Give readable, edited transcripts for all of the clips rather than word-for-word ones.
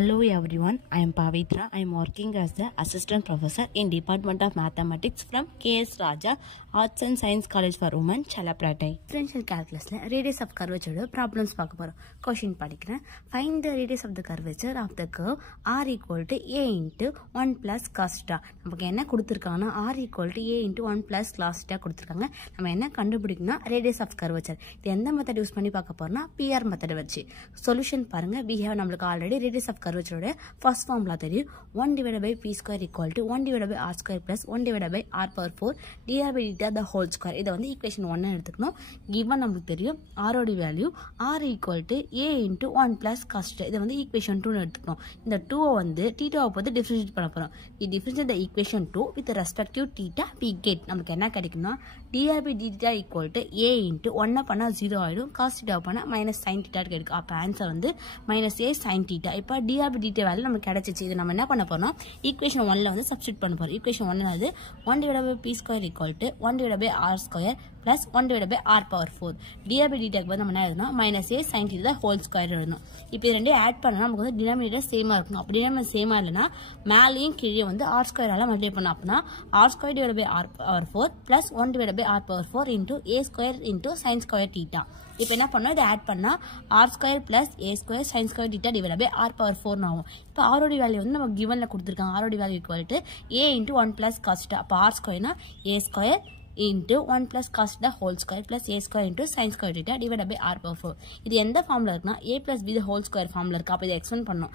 Hello everyone, I am Pavitra. I am working as the Assistant Professor in Department of Mathematics from K.S. Raja Arts and Science College for Women, Chalapratai. Differential calculus radius of curvature problems question படிக்கிறேன். Find the radius of the curvature of the curve r equal to a into 1 plus cos theta. நமக்கு என்ன கொடுத்திருக்காங்கன்னா r equal to a into 1 plus cos theta கொடுத்திருக்காங்க. நம்ம என்ன கண்டுபிடிக்கணும்னா radius of curvature. இது எந்த method use பண்ணி பார்க்க போறோம்னா PR மெத்தட் வச்சு. சொல்யூஷன் பாருங்க. We have நமக்கு already radius of curvature first formula தெரியும் 1 divided by p square equal to 1 divided by r square plus 1 divided by r power 4 dr by deta the whole square. இதை வந்து equation 1 எடுத்துக்கணும். given நமக்கு தெரியும் r ஓட value r equal to a into 1 plus cos theta. இதை வந்து equation 2 எடுத்துக்கணும். இந்த 2 வந்து theta பொறுத்து differentiate பண்ண போறோம். we differentiate the equation 2 with respective theta we get நமக்கு என்ன கிடைக்கும்னா dr by deta equal to a into 1 பண்ணா 0 ஆயிடும். cos theta பண்ணா minus sin theta கிடைக்கும். அப்ப ஆன்சர் வந்து minus a sin theta. இப்போ dr by deta வேல்யூ நமக்கு கிடைச்சிச்சு. இது நம்ம என்ன பண்ண போறோம் ஈக்குவேஷன் 1 ல வந்து சப்ஸ்டிட்யூட் பண்ண போறோம். ஈக்குவேஷன் 1 ல அது 1 divided by p square equal to 1 divided by r square plus 1 divided by r power 4. dr by deta க்கு நம்ம என்ன எழுதணும் minus a sin theta whole square எழுதணும். இப்போ இது ரெண்டையும் ஆட் பண்ணா நமக்கு வந்து டினாமினேட்டர் சேமா இருக்கும். அப்படி டினாமினேட்டர் சேமா இல்லனா மேலயும் கீழே வந்து r square ஆல மல்டிப்ளை பண்ணா அப்பனா r square divided by r power 4 plus 1 divided by r power 4 into a square into sin square theta. இப்போ என்ன பண்ணோம் இதை ஆட் பண்ணா r square plus a square sin square theta divided by r power 4 ஆகும். இப்போ r ஓட value வந்து நமக்கு givenல கொடுத்திருக்காங்க. r ஓட value equal to a into 1 plus cos theta. அப்ப r square னா a square into 1 plus cos theta whole square plus a square into sin square theta divided by r power 4. இது எந்த ஃபார்ம்ல இருக்குன்னா a plus b the whole square ஃபார்ம்ல இருக்கு. அப்ப இதை எக்ஸ்பெண்ட் பண்ணோம்.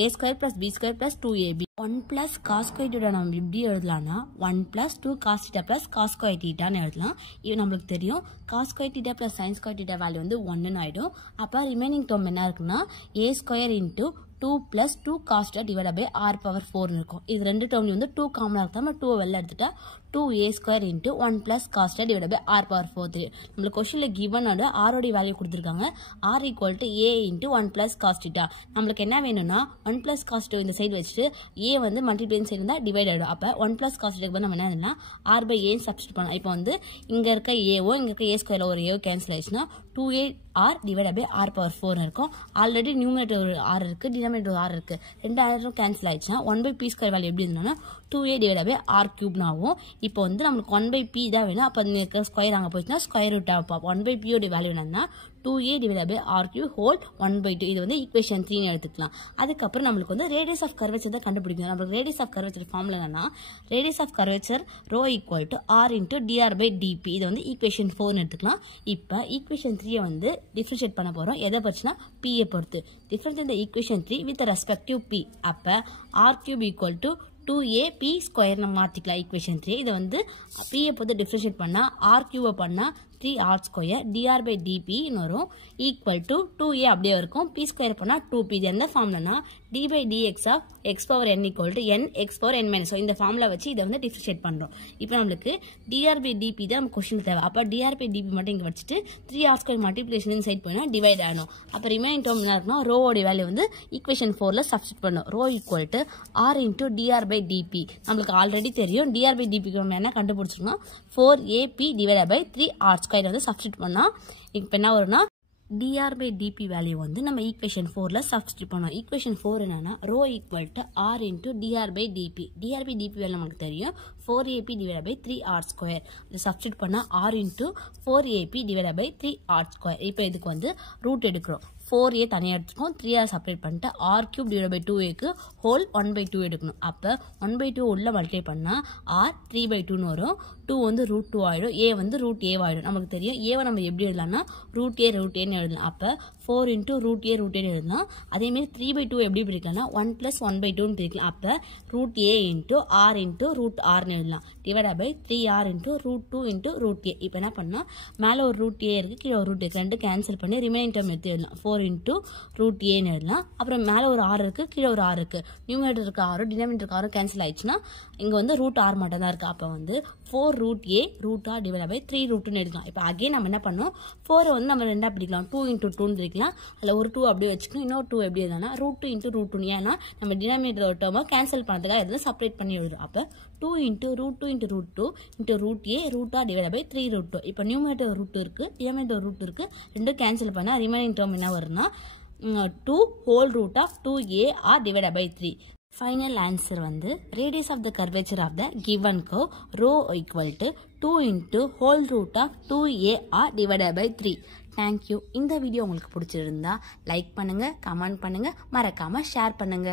a square plus b square plus 2ab 1 plus cos square theta நம்ம எப்படி எழுதலாம்னா 1 plus 2 cos theta plus cos square theta ன்னு எழுதலாம். இது நமக்கு தெரியும் cos square theta plus sin square theta value வந்து 1 ன்னு ஆயிடும். அப்ப ரிமைனிங் டேர்ம் என்ன இருக்குன்னா a square into 2 plus 2 cos theta divided by r power 4 இருக்கும். இது ரெண்டு டேர்ம்ல வந்து 2 காமனா இருக்கு. நம்ம 2 வெளில எடுத்துட்டா 2a square into 1 plus cos theta divided by r power 4. நம்மளுக்கு क्वेश्चनல given ஓட r ஓட வேல்யூ கொடுத்திருக்காங்க. r equal to a into 1 plus cos theta. நம்மளுக்கு என்ன வேணும்னா 1 plus cos theta இந்த சைடு வச்சிட்டு a வந்து மல்டிப்ளை சைடு இருந்தா டிவைட் ஆயிடும். அப்ப 1 plus cos theta க்கு நம்ம என்ன எழுதலாம் r by a சப்ஸ்டிட்யூட் பண்ணலாம். இப்போ வந்து இங்க இருக்க a ஓ இங்க இருக்க a ஸ்கொயர்ல ஒரு a கேன்சல் ஆயிடுச்சுனா 2a r divided by r power 4 இருக்கும். ஆல்ரெடி நியூமரேட்டர் ஒரு r இருக்கு, டினாமினேட்டர் ஒரு r இருக்கு. ரெண்டு r கேன்சல் ஆயிடுச்சுனா 1 by p ஸ்கொயர் வேல்யூ எப்படி இருந்ததுன்னா 2a divided by r cube ஆகும். இப்போ வந்து நமக்கு 1 by p தான் வேணும். அப்ப இந்த ஸ்கொயர் அங்க போயிடுச்சுனா ஸ்கொயர் ரூட் ஆகும். 1 by p ஓட வேல்யூ என்னன்னா 2a divided by r cube whole 1 by 2. இது வந்து ஈக்குவேஷன் 3 ன்னு எடுத்துக்கலாம். அதுக்கு அப்புறம் நமக்கு வந்து ரேடியஸ் ஆஃப் கர்வேச்சர் தான் கண்டுபிடிக்கணும். நமக்கு ரேடியஸ் ஆஃப் கர்வேச்சர் ஃபார்முலா என்னன்னா radius of curvature rho equal to r into dr by dp. இது வந்து ஈக்குவேஷன் 4 ன்னு எடுத்துக்கலாம். இப்போ ஈக்குவேஷன் 3 வந்து டிஃபரன்ஷியேட் பண்ண போறோம். எதை பொறுத்துனா p ஐ பொறுத்து. டிஃபரன்ஸ் இந்த ஈக்குவேஷன் 3 with respective p. அப்ப r cube equal to 2ab square நம்ம மாத்திக்கலாம் ஈக்குவேஷன் 3. இதை வந்து p ஐ பொறுத்து டிஃபரன்ஷியேட் பண்ணா r cube பண்ணா 3r square dr by dp வரும் ஈக்குவல் டு 2a அப்படியே இருக்கும். p ஸ்கொயர் பண்ணா 2p. இது எந்த ஃபார்முலானா d by dx of x power n equal to n x power n minus. இந்த ஃபார்முலா வச்சு இதை வந்து டிஃபரன்ஷியேட் பண்றோம். இப்போ நமக்கு dr by dp தான் நம்ம क्वेश्चन தேவை. அப்ப dr by dp மட்டும் இங்க வச்சிட்டு 3r square மல்டிப்ளிகேஷன் இன்சைட் பண்ணா டிவைட் ஆகணும். அப்ப ரிமைனிங் டேர்ம் என்ன இருக்குன்னா ரோ ஓட வேல்யூ வந்து ஈக்குவேஷன் 4 ல சப்ஸ்டிட்யூட் பண்ணனும். Rho equal to r into dr by dp. நமக்கு ஆல்ரெடி தெரியும் dr by dp க்கு நம்ம என்ன கண்டுபிடிச்சோம்னா 4ap divided by 3r square வந்து சப்ஸ்டிட்யூட் பண்ணா இப்போ என்ன வரும்னா dr by dp வேல்யூ வந்து நம்ம ஈக்குவேஷன் 4 ல சப்ஸ்டிட்யூட் பண்ணோம். ஈக்குவேஷன் 4 என்னன்னா rho equal to r into dr by dp. dr by dp value நமக்கு தெரியும் 4ap divided by 3r square. இது சப்ஸ்டிட்யூட் பண்ணா r into 4ap divided by 3r square. இப்போ இதுக்கு வந்து ரூட் எடுக்கிறோம். 4a தனியா எடுத்துக்கோம். 3r செப்பரேட் பண்ணிட்டு r cube divided by 2a க்கு whole 1 by 2 எடுக்கணும். அப்ப 1 by 2 உள்ள மல்டிப்ளை பண்ணா r 3 by 2 ன்னு வரும். 2 வந்து root 2 ஆயிடும். a வந்து root a ஆயிடும். நமக்கு தெரியும் a வை நம்ம எப்படி எழுதலாம்னா root a ன்னு எழுதலாம். அப்ப 4 into root a ன்னு எழுதலாம். அதே மாதிரி 3 by 2 எப்படி பிரிக்கலாம்னா 1 plus 1 by 2 ன்னு பிரிக்கலாம். அப்ப root a into r into root r ன்னு எழுதலாம். divided by 3r into root 2 into root a. இப்போ என்ன பண்ணா மேல ஒரு root a இருக்கு, கீழ ஒரு root a ரெண்டு கேன்சல் பண்ணி ரிமைனிங் டேர்ம் எடுத்து எழுதலாம். 4 into root a ன்னு எழுதலாம். அப்புறம் மேல ஒரு r இருக்கு, கீழ ஒரு r இருக்கு. நியூமரேட்டர் இருக்க r டினாமினேட்டர் இருக்க r கேன்சல் ஆயிடுச்சுனா இங்க வந்து root r மட்டும் தான் இருக்கு. அப்ப வந்து 4 root a root r divided by 3 root ன்னு எடுக்கலாம். இப்போ அகைன் நம்ம என்ன பண்ணோம் 4 வந்து நம்ம ரெண்டா பிரிக்கலாம். 2 into 2 ன்னு பிரிக்கலாம். அதுல ஒரு 2 அப்படியே வச்சுக்கணும். இன்னொரு 2 எப்படி எழுதலாம் root 2 into root 2. ஏன்னா நம்ம டினாமினேட்டர் ஒரு டேர்மை கேன்சல் பண்றதுக்காக இதை செப்பரேட் பண்ணி எழுதுறோம். அப்ப 2 into root 2 into root 2 into root a root r divided by 3 root 2. இப்போ நியூமரேட்டர் root இருக்கு, டினாமினேட்டர் root இருக்கு. ரெண்டும் கேன்சல் பண்ணா ரிமைனிங் டேர்ம் என்ன வரும்னா 2 whole root of 2ar divided by 3. Final answer வந்து radius of the curvature of the given curve rho equal to 2 into whole root of 2ar divided by 3. Thank you. இந்த video உங்களுக்கு பிடிச்சிருந்தா like பண்ணுங்க, comment பண்ணுங்க, மறக்காம share பண்ணுங்க.